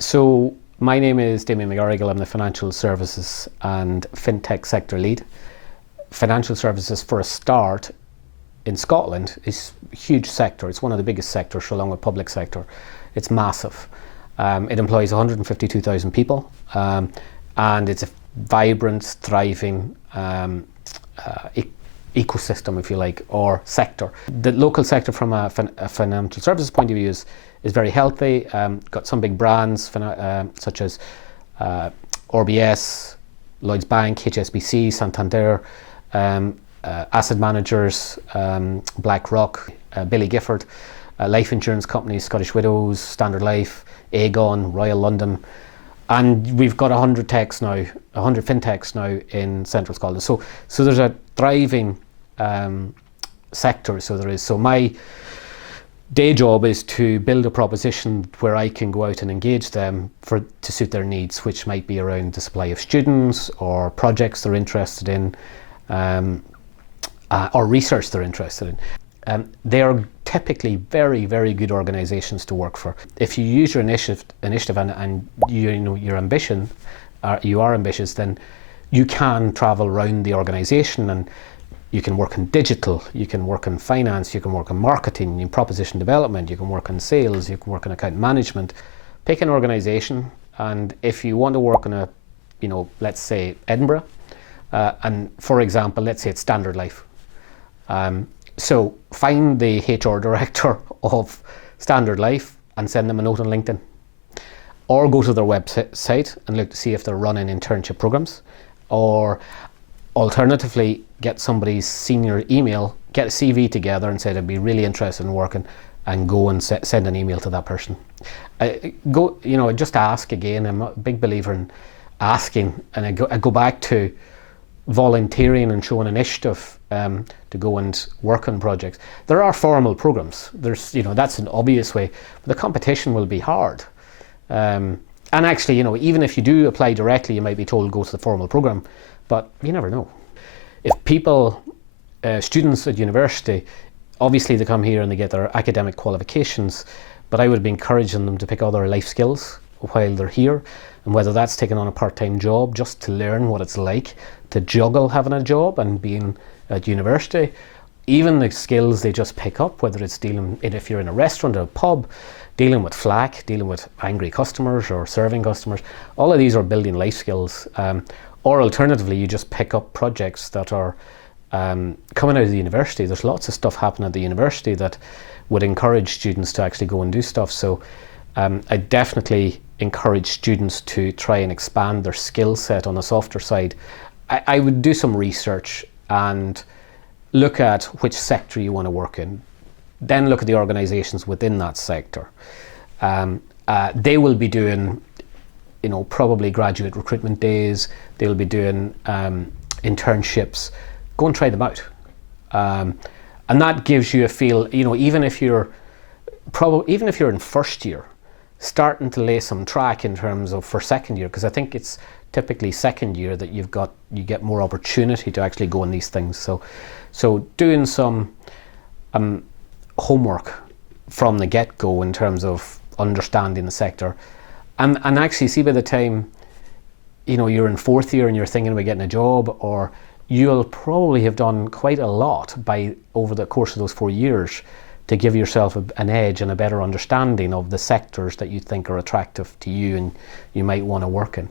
So my name is Damien McGarrigle. I'm the financial services and fintech sector lead. Financial services, for a start, in Scotland is a huge sector. It's one of the biggest sectors along with public sector. It's massive. It employs 152,000 people, and it's a vibrant, thriving ecosystem, if you like, or sector. The local sector from a financial services point of view is very healthy. Got some big brands such as RBS, Lloyds Bank, HSBC, Santander, asset managers, BlackRock, Billy Gifford, life insurance companies, Scottish Widows, Standard Life, Aegon, Royal London. And we've got 100 fintechs now in central Scotland. So there's a thriving sector. So my day job is to build a proposition where I can go out and engage them to suit their needs, which might be around the supply of students or projects they're interested in, or research they're interested in. They are typically very, very good organisations to work for. If you use your initiative and your ambition, you are ambitious, then you can travel around the organisation and you can work in digital, you can work in finance, you can work in marketing, in proposition development, you can work in sales, you can work in account management. Pick an organisation, and if you want to work in let's say Edinburgh, and for example, let's say it's Standard Life. So find the HR director of Standard Life and send them a note on LinkedIn. Or go to their website and look to see if they're running internship programs. Or alternatively, get somebody's senior email, get a CV together and say they'd be really interested in working, and go and send an email to that person. Just ask again. I'm a big believer in asking, and I go back to volunteering and showing initiative to go and work on projects. There are formal programs. That's an obvious way, but the competition will be hard. And actually, even if you do apply directly, you might be told go to the formal program, but you never know. If students at university, obviously they come here and they get their academic qualifications, but I would be encouraging them to pick other life skills while they're here, and whether that's taking on a part-time job just to learn what it's like to juggle having a job and being at university. Even the skills they just pick up, whether it's if you're in a restaurant or a pub, dealing with flack, dealing with angry customers or serving customers, all of these are building life skills. Or alternatively, you just pick up projects that are coming out of the university. There's lots of stuff happening at the university that would encourage students to actually go and do stuff. So I definitely encourage students to try and expand their skill set on the softer side. I would do some research and look at which sector you want to work in. Then look at the organisations within that sector. They will be doing, probably graduate recruitment days. They'll be doing internships. Go and try them out. And that gives you a feel, even if you're in first year, starting to lay some track in terms of for second year, because I think it's typically second year that you get more opportunity to actually go on these things. So doing some homework from the get-go in terms of understanding the sector, and actually see by the time you're in fourth year and you're thinking about getting a job, or you'll probably have done quite a lot over the course of those 4 years to give yourself an edge and a better understanding of the sectors that you think are attractive to you and you might want to work in.